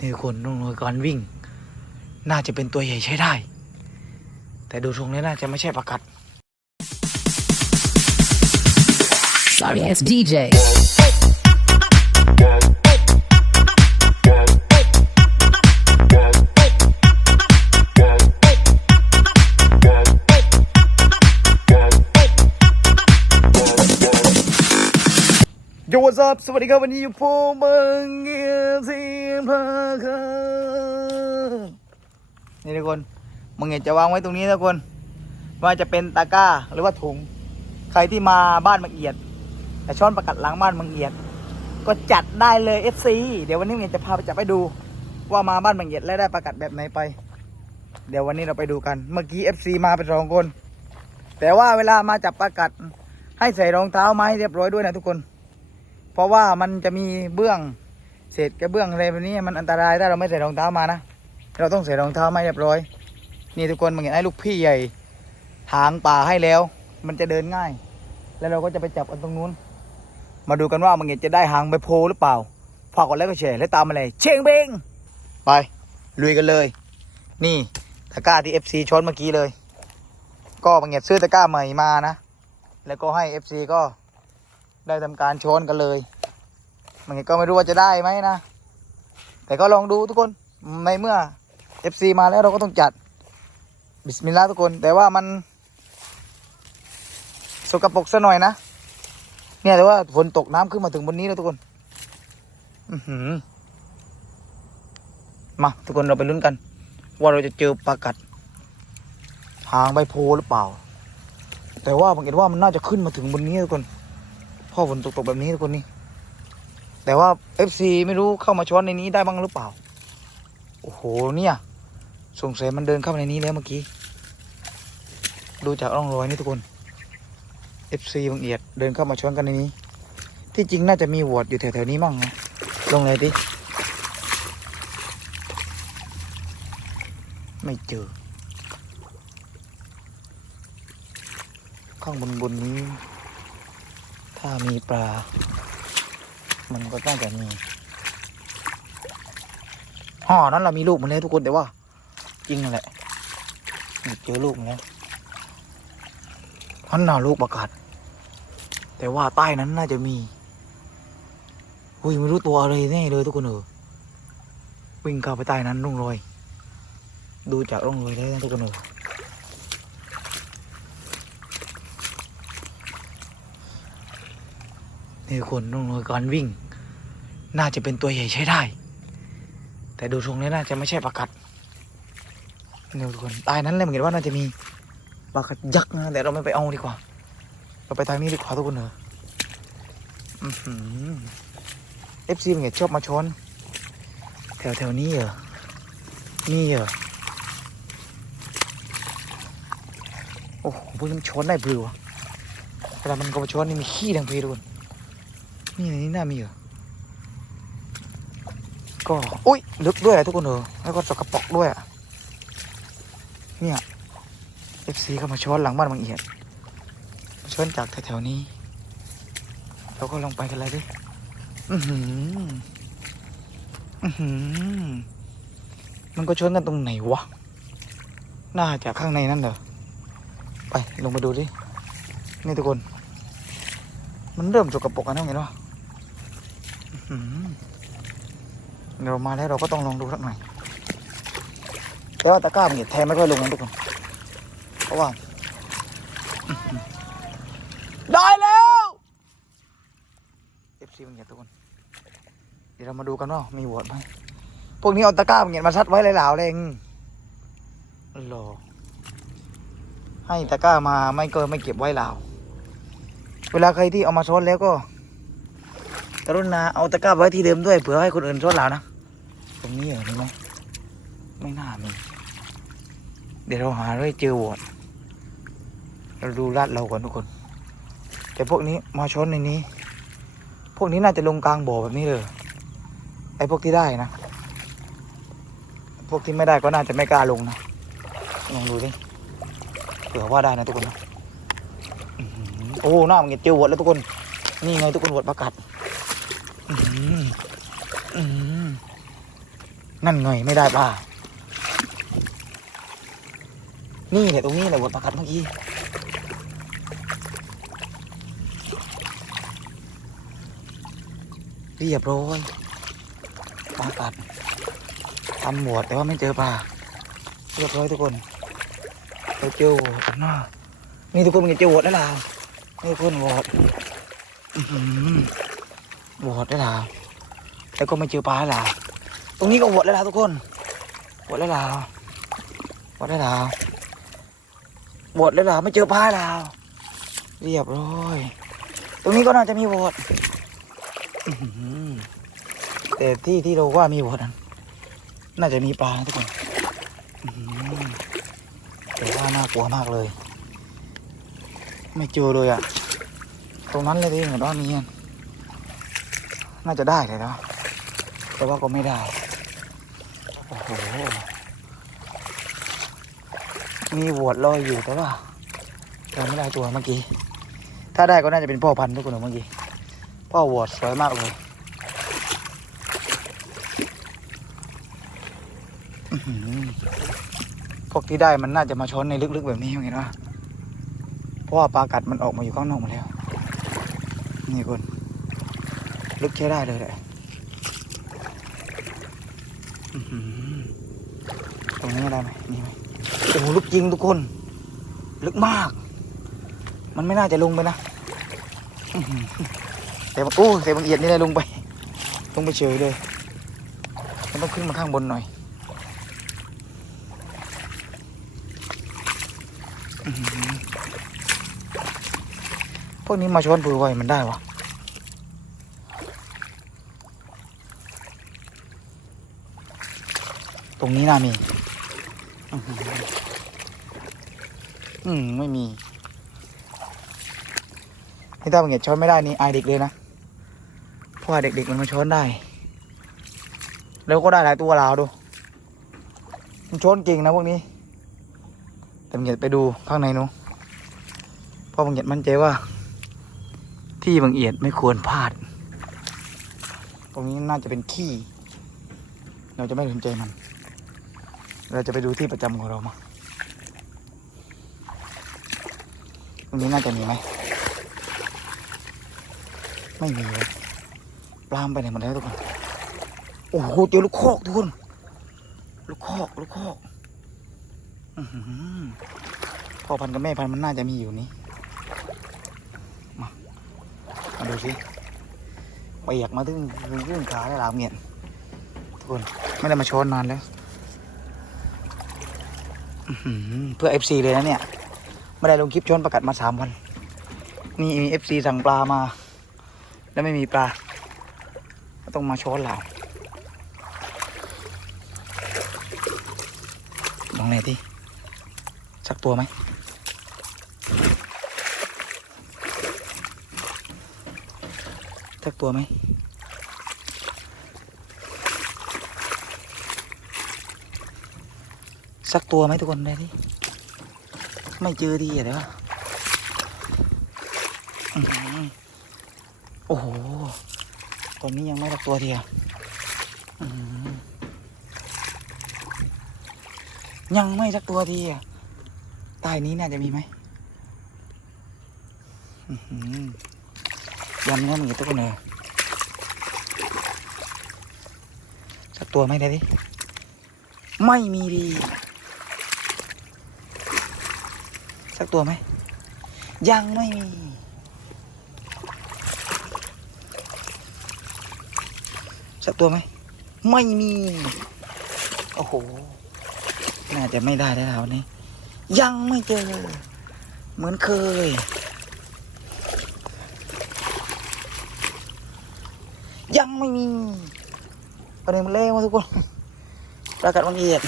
นี่คนนุ่งนวยก่อนวิ่ง น่าจะเป็นตัวใหญ่ใช้ได้ แต่ดูทรงแล้วน่าจะไม่ใช่ประกัด Sorry ass DJ. Yo what's up สวัสดีครับวันนี้อยู่ผมเบิงเกีย พาคนี่ทุกคนมึงเห็นจะวางไว้ตรงนี้ทุกคน ว่าจะเป็นตะกร้าหรือว่าถุง ใครที่มาบ้านมังเอียด แต่ช้อนประกัดหลังบ้านมังเอียด ก็จัดได้เลย FC เดี๋ยววันนี้มึงเห็นจะพาไปจับไปดู ว่ามาบ้านมังเอียดแล้วได้ประกัดแบบไหนไป เดี๋ยววันนี้เราไปดูกัน เมื่อกี้ FC มาเป็นสองคน แต่ว่าเวลามาจับประกัด ให้ใส่รองเท้ามาให้เรียบร้อยด้วยนะทุกคน เพราะว่ามันจะมีเบื้อง เศษกระเบื้องอะไรแบบนี้มันอันตรายถ้าเราไม่ใส่รองเท้ามานะ เราต้องใส่รองเท้ามาเรียบร้อย นี่ทุกคนมันเห็นไอ้ลูกพี่ใหญ่ หางป่าให้แล้ว มันจะเดินง่าย แล้วเราก็จะไปจับกันตรงนู้น มาดูกันว่ามันเห็นจะได้หางใบโพหรือเปล่าฝากกดไลค์กดแชร์และตามมาเลยเชียงเบงไปลุยกันเลย นี่ตะกร้าที่ FC ช้อนเมื่อกี้เลย ก็มันเห็นซื้อตะกร้าใหม่มานะ แล้วก็ให้ FC ก็ได้ทำการช้อนกันเลย มันก็ไม่รู้ว่าจะได้ไหมนะ แต่ก็ลองดูทุกคนในเมื่อ FC มาแล้วเราก็ต้องจัด บิสมิลลาห์ทุกคน แต่ว่ามัน สกปรกซะหน่อยนะ เนี่ยแต่ว่าฝนตกน้ำขึ้นมาถึงบนนี้แล้วทุกคนอือหือมาทุกคนเราไปลุ้นกัน ว่าเราจะเจอปลากัด หางใบโพหรือเปล่า แต่ว่าผมเห็นว่ามันน่าจะขึ้นมาถึงบนนี้ทุกคนพ่อฝนตกๆแบบนี้ทุกคนนี่ แต่ว่า FC ไม่รู้เข้ามาช้อนในนี้ได้บ้างหรือเปล่า โอ้โหเนี่ยสงสัยมันเดินเข้ามาในนี้แล้วเมื่อกี้ ดูจากร่องรอยนี่ทุกคน FC บางเอียดเดินเข้ามาช้อนกันในนี้ ที่จริงน่าจะมีวอดอยู่แถวๆนี้มั่งนะลงเลยดิไม่เจอ ข้างบนบนนี้ ถ้ามีปลา มันก็ต้องจะมีห่อนั้นเรามีลูกมันแล้ทุกคนแต่ว่าจริงแหละเจอลูกมันแล้วพันน่าลูกประกาศ แต่ว่าใต้นั้นน่าจะมีอุ้ยไม่รู้ตัวอะไรแน่เลยทุกคนเออวิ่งเข้าไปใต้นั้นร่องรอย ดูจากร่องรอยแล้วทุกคนเออ นี่คนนุ่งนวยก่อนวิ่ง น่าจะเป็นตัวใหญ่ใช้ได้ แต่ดูทรงแล้วน่าจะไม่ใช่ปลากัดนี่ทุกคนตายนั้นเลยเหมือนกันว่าน่าจะมีปลากัดยักษ์นะแต่เราไม่ไปเอาดีกว่า เราไปทางนี้ดีกว่าทุกคนเถอะเอฟซีเห็นชอบมาชนแถวแถวนี้เหรอนี่เหรอโอ้โหพวกนี้มันชนได้ปลือเวลามันก็มาชนนี่มีขี้ดังเพลทุกคน นี่นนี้น่ามีเหรอ ก็ อุ้ยลึกด้วยอะทุกคนเออแล้วก็สกปรกด้วยอะ เนี่ยเอฟซีเข้ามาช้อนหลังบ้านบางเอียดมาช้อนจากแถวๆนี้ เราก็ลงไปกันเลยดิ อือหือ อือหือ มันก็ช้อนกันตรงไหนวะ น่าจะข้างในนั่นเหรอ ไปลงมาดูดิ นี่ทุกคน มันเริ่มสกปรกกันแล้วไงเนาะ เรามาแล้วเราก็ต้องลองดูสักหน่อยแต่ว่าตะกร้ามันแทงไม่ค่อยลงนะทุกคนเพราะว่า ได้แล้วเอฟซีมันเหยียบทุกคน เดี๋ยวเรามาดูกันว่ามีโหวตไหมพวกนี้เอาตะกร้ามันเหยียบมาซัดไว้หลายๆเลยเองรอให้ตะกร้ามาไม่ก็ไม่เก็บไว้หลาวเวลาใครที่เอามาซ้อนแล้วก็ กรุณาเอาตะกร้าไว้ที่เดิมด้วยเผื่อให้คนอื่นชดเรานะ ตรงนี้เหรอมีไหมไม่น่ามี เดี๋ยวเราหาเรื่อยเจอวอดเราดูลาดเราก่อนทุกคน แต่พวกนี้มาชนในนี้ พวกนี้น่าจะลงกลางบ่อแบบนี้เลยไอ้พวกที่ได้นะ พวกที่ไม่ได้ก็น่าจะไม่กล้าลงนะลองดูดิเผื่อว่าได้นะทุกคนนะอื้อหือโอ้หน้ามันเจอวอดแล้วทุกคน นี่ไงทุกคนวอดประกาศ อืมอืมนั่นไงไม่ได้ปลานี่แหละตรงนี้แหละบทประกัดเมื่อกี้ เรียบร้อยปลากัดทำหมวดแต่ว่าไม่เจอปลา เรียบร้อยทุกคนเราเจอโหวดนะนี่ทุกคนมันเจอโหวดแล้วล่ะนี่ทุกคนโหวดอื อหือดแล้วล่ะแล้วก็ไม่เจอปลาล่ะตรงนี้ก็โหวดแล้วล่ะทุกคนโหวดแล้วล่ะโหวดแล้วล่ะโหวดแล้วล่ะไม่เจอปลาล้วเรียบร้อย ตรงนี้ก็น่าจะมีวอื้อหือแต่ที่ที่เราว่ามีโหวดนั้นน่าจะมีปลาทุกคนแต่ว่าน่ากลัวมากเลย ไม่เจอเลยอะตรงนั้นเลยที่เห็นว่ามีอะ น่าจะได้เลยนะ แต่ว่าก็ไม่ได้ โอ้โห มีหวดลอยอยู่แต่ว่าเราไม่ได้ตัวเมื่อกี้ ถ้าได้ก็น่าจะเป็นพ่อพันธุ์ทุกคนเมื่อกี้ พ่อหวดสวยมากเลยพวกที่ได้มันน่าจะมาช้อนในลึกๆแบบนี้เห็นว่าเพราะว่าปลากัดมันออกมาอยู่ข้างนอกหมดแล้ว นี่คน ลึกใช้ได้เลยแหละตรงนี้ได้ไหมนี่ไหมโอ้โหลึกจริงทุกคน ลึกมาก มันไม่น่าจะลงไปนะแต่บางโอ้แต่บางเอียดนี่เลยลงไป ลงไปเฉยเลย มันต้องขึ้นมาข้างบนหน่อยพวกนี้มาช้อนปือไว้มันได้วะ ตรงนี้น่ามี อืม ไม่มี นี่ถ้าบางเงียช้อนไม่ได้นี่อายเด็กเลยนะ เพราะว่าเด็กๆมันมาช้อนได้ แล้วก็ได้หลายตัวลาวดู มันช้อนเก่งนะพวกนี้ แต่บางเงียไปดูข้างในนู้นเพราะบางเงียมั่นใจว่า ที่บางเอียดไม่ควรพลาด ตรงนี้น่าจะเป็นขี้ เราจะไม่สนใจมัน เราจะไปดูที่ประจำของเรามาตรงนี้น่าจะมีไหม ไม่มีเลยปลามไปไหนหมดแล้วทุกคน โอ้โห เจอลูกคอกทุกคน ลูกคอก ลูกคอกอพ่อพันธุ์กับแม่พันธุ์มันน่าจะมีอยู่นี้ มา มาดูสิเปียกมาถึงยื่นขาได้หลามเงียนทุกคน ไม่ได้มาช้อนนานแล้ว เพื่อเอฟซีเลยนะเนี่ย ไม่ได้ลงคลิปช้อนประกัดมาสามวัน นี่มีเอฟซีสั่งปลามา แล้วไม่มีปลา ก็ต้องมาช้อนเราลองไหนอยที่สักตัวไหมสักตัวไหม สักตัวไหมทุกคนได้ที่ไม่เจอดีอะเดี๋ยวอื้อหือโอ้โหตอนนี้ยังไม่สักตัวเดียวอื้อหือยังไม่สักตัวทีอะใต้นี้น่าจะมีไหมยำเนื้อหมูทุกคนเลยสักตัวไหมได้ดิ ไม่มีดี สักตัวไหม ยังไม่มี สักตัวไหม ไม่มี โอ้โห น่าจะไม่ได้แล้วนนี้ยังไม่เจอ เหมือนเคย ยังไม่มีประเด็นมันเล่มาทุกคน ประกาศวันเอียด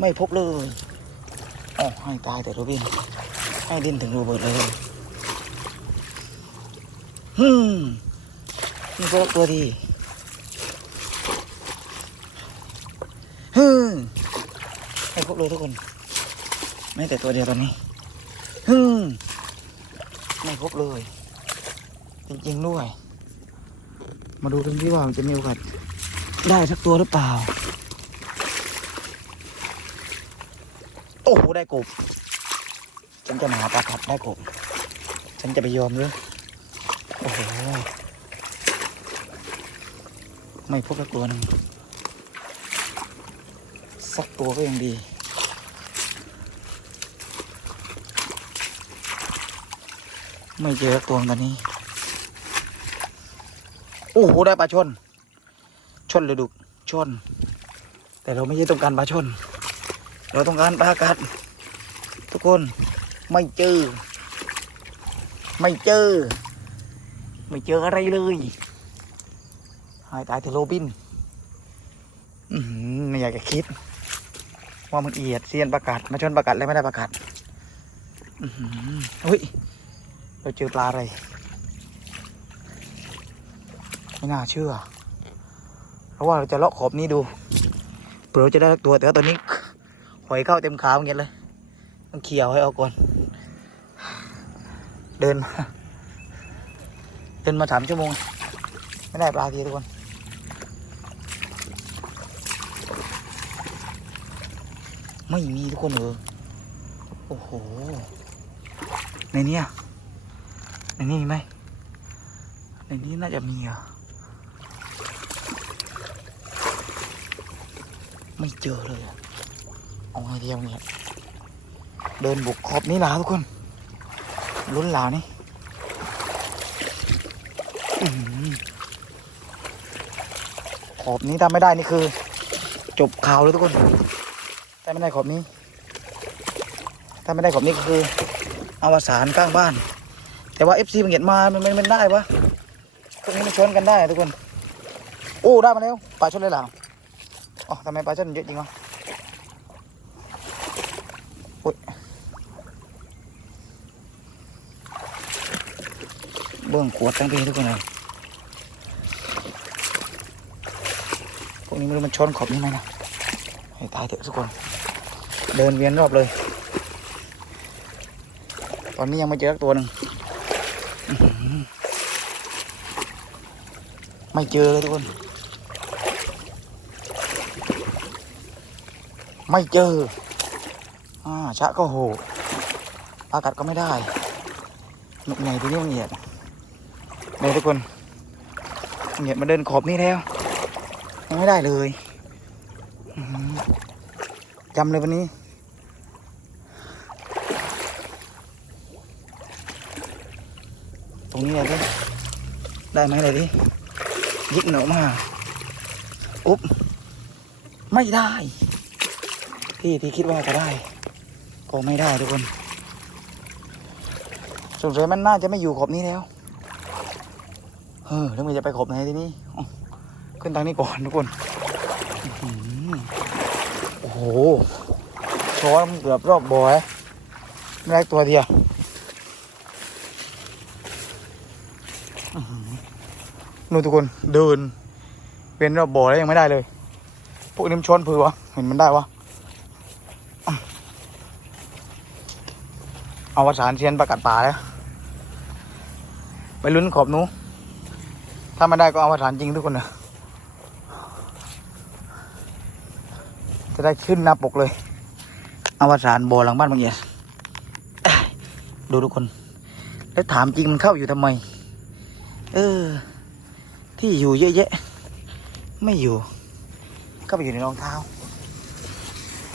ไม่พบเลยอ๋อให้ตายแต่โรบิน ให้ดิ้นถึงโรเบิร์ตเลยฮึมนี่ก็ตัวดีฮึมให้พบเลยทุกคน ไม่แต่ตัวเดียวตอนนี้ฮึมไม่พบเลย จริงๆด้วย มาดูกันที่ว่ามันจะมีโอกาสได้สักตัวหรือเปล่า โอ้โหได้กบ ฉันจะมาหาปลากัดได้กบ ฉันจะไปยอมหรือโอ้โห ไม่พบสักตัวหนึ่งสักตัวก็ยังดี ไม่เจอสักตัวตอนนี้ โอ้โห ได้ปลาชน ชนเลยดุชน แต่เราไม่ใช่ต้องการปลาชน เราต้องการปลากัด ทุกคนไม่เจอ ไม่เจอ ไม่เจออะไรเลยหายตายเทโรบินไม่อยากจะคิด ว่ามันเอียดเซียนประกาศมาชนประกาศแล้วไม่ได้ประกาศเฮ้ยเราเจอปลาอะไร ไม่น่าเชื่อเพราะว่าเราจะเลาะขอบนี้ดูเผื่อเราจะได้ตัวแต่ว่าตอนนี้ หอยเข้าเต็มขาอย่างเงี้ยเลย ต้องเขี่ยวให้เอาก่อน เดินมา เดินมาสามชั่วโมง ไม่ได้ปลาทีทุกคนไม่มีทุกคนเออโอ้โห ในนี้ในนี้มีไหม ในนี้น่าจะมีอะไม่เจอเลยอะ เอาไงดีเอาไงเดินบุกขอบนี้หลาทุกคน ลุ้นหลานี้ขอบนี้ทำไม่ได้นี่คือ จบข่าวเลยทุกคนถ้าไม่ได้ขอบนี้ ถ้าไม่ได้ขอบนี้ก็คืออวสานข้างบ้าน แต่ว่าเอฟซีมันเห็นมา มันมันมันได้ปะพวกนี้มันชนกันได้ทุกคน โอ้ ได้มาแล้วปลาชนเลยเหรออ๋อทำไมปลาชนเยอะจริงวะโอ้ยเบื้องขวดทั้งปีทุกคนเลยพวกนี้ไม่รู้มันชนขอบนี้ไหมนะให้ตายเถอะทุกคน เดินเวียนรอบเลย ตอนนี้ยังไม่เจอตัวหนึ่งไม่เจอเลยทุกคน ไม่เจออ่าชะก็โหปลากัดก็ไม่ได้หนุกใหญ่ทีนี้มันเหยียด เลยทุกคนเหยียมาเดินขอบนี่แล้วยังไม่ได้เลยจำเลยวันนี้ตรงนี้เลยดิได้ไหมเลยดิยิกเหนอมาอุ๊บไม่ได้ ที่ที่คิดว่าจะได้ ก็ไม่ได้ทุกคนสงสัยมันน่าจะไม่อยู่ขอบนี้แล้ว ออแล้วมันจะไปขบไหนทีนี้ขึ้นทางนี้ก่อนทุกคนโอ้โหช้อนเกือบรอบบ่อยไม่ได้ตัวเดียวนู่นทุกคนเดินเป็นรอบบ่อแล้วยังไม่ได้เลย พวกนี้มันชนผือวะเห็นมันได้วะเอาวสานเชียนประกัดป่าแล้วไปลุ้นขอบหนูถ้าไม่ได้ก็เอาวสานจริงทุกคนนะจะได้ขึ้นหน้าปกเลย เอาวสานบ่อหลังบ้านบางเอียดดูทุกคน แล้วถามจริงมันเข้าอยู่ทำไม เออ ที่อยู่เยอะแยะ ไม่อยู่ ก็ไปอยู่ในรองเท้า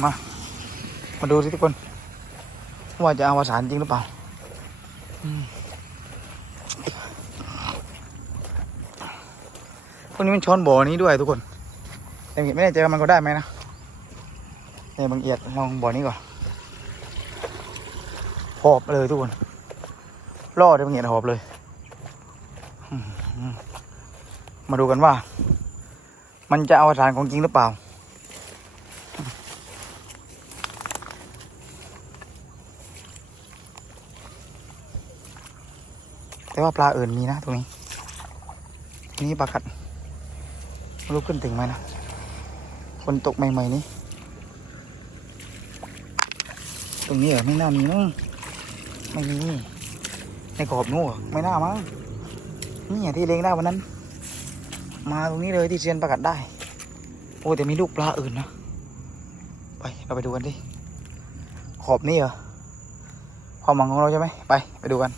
มา มาดูสิทุกคน ว่าจะเอาวสานจริงหรือเปล่า อืม วกนี้มันช้อนบ่อนี้ด้วยทุกคนแต่ไม่แน่ใจว่ามันก็ได้ไหมนะเนี่ยบางเอียดลองบ่อนี้ก่อนหอบเลยทุกคนล่อได้บางเอียดหอบเลย มาดูกันว่า มันจะเอาสารของจริงหรือเปล่าแต่ว่าปลาอื่นมีนะตรงนี้ นี่ปลากัด ไม่รู้ขึ้นถึงไหมนะคนตกใหม่ๆนี้ตรงนี้เหรอไม่น่ามีมั้งไม่มีในขอบนู้นหรอไม่น่ามั้งนี่อย่าที่เลี้ยงได้วันนั้น มาตรงนี้เลยที่เซียนประกัดได้ โอ้แต่มีลูกปลาอื่นนะไปเราไปดูกันดิขอบนี่เหรอความหวังของเราใช่ไหมไปไปดูกัน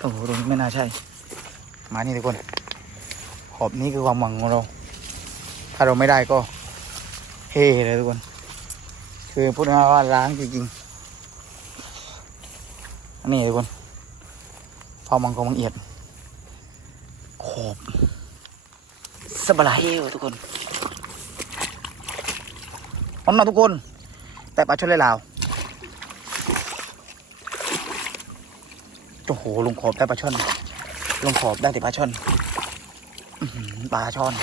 โอ้โหตรงนี้ไม่น่าใช่ มานี่ทุกคน ขอบนี้คือความหวังของเรา ถ้าเราไม่ได้ก็เฮ่เลยทุกคน คือพูดง่ายว่าล้างจริงๆอันนี้ทุกคนความหวังของมังเอียด ขอบสบายเอวทุกคนเอาหน่าทุกคน แต่ปลาช่อนเลยลาวโอ้โหลงขอบได้ปลาช่อน ลงขอบได้แต่ปลาช่อนปลาช่อน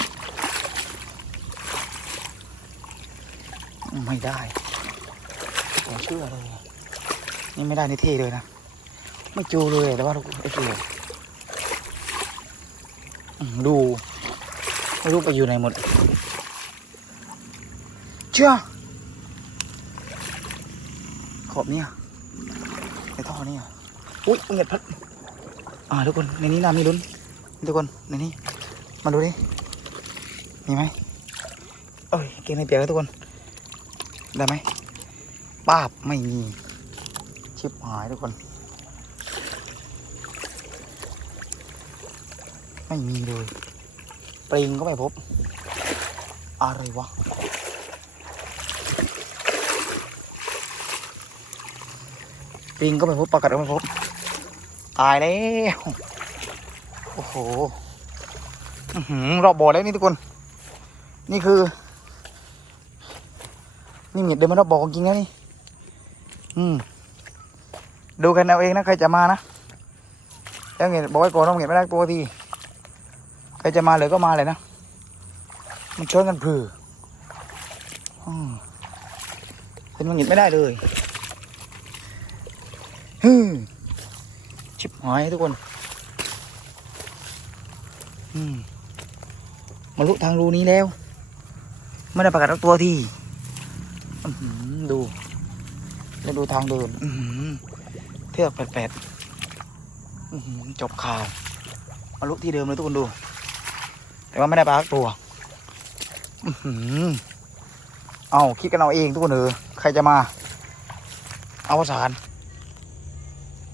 ไม่ได้ผมเชื่อเลยนี่ไม่ได้นี่เทเลยนะ ไม่จูเลยแต่ว่าไอ้เสืออื้อดูไม่รู้ไปอยู่ไหนหมดเชื่อขอบเนี่ยในท่อเนี่ยอุ้ยเงียบพัด อ่าทุกคนในนี้น้ำมีลุ้นทุกคนในนี้มาดูดิมีไหมเอ้ยเกงในเปียกแล้วทุกคน ได้ไหมป้าบไม่มีชิบหายทุกคน ไม่มีเลยปริงก็ไม่พบ อะไรวะปริงก็ไม่พบปลากัดก็ไม่พบ ตายแล้ว โอ้โหรอบบ่อแล้วนี่ทุกคน นี่คือ นี่เมียดเดินมารอบบ่อจริงนะนี่ อืม ดูกันเอาเองนะใครจะมานะแล้วเมียดบอกไว้ก่อนว่าเมียดไม่ได้ตัวทีใครจะมาเลยก็มาเลยนะ มันชนกันผืออืมเป็นมันหงิดไม่ได้เลยฮึ หายทุกคนอืมมาลุทางรูนี้แล้ว ไม่ได้ประกาศตัวทีอื้อหือดู แล้วดูทางเดินเทือกแปดๆจบข่าวมาลุที่เดิมเลยทุกคนดู แต่ว่าไม่ได้ปลาตัวเอาคิดกันเอาเองทุกคนเออใครจะมา เอาสาน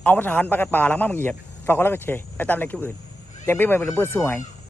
เอาประสานปลากระป่าหลังมากมึงเหยียดฝากกดไลค์กดแชร์ไปตามในคลิปอื่นยังไม่เป็นเพื่อนสวย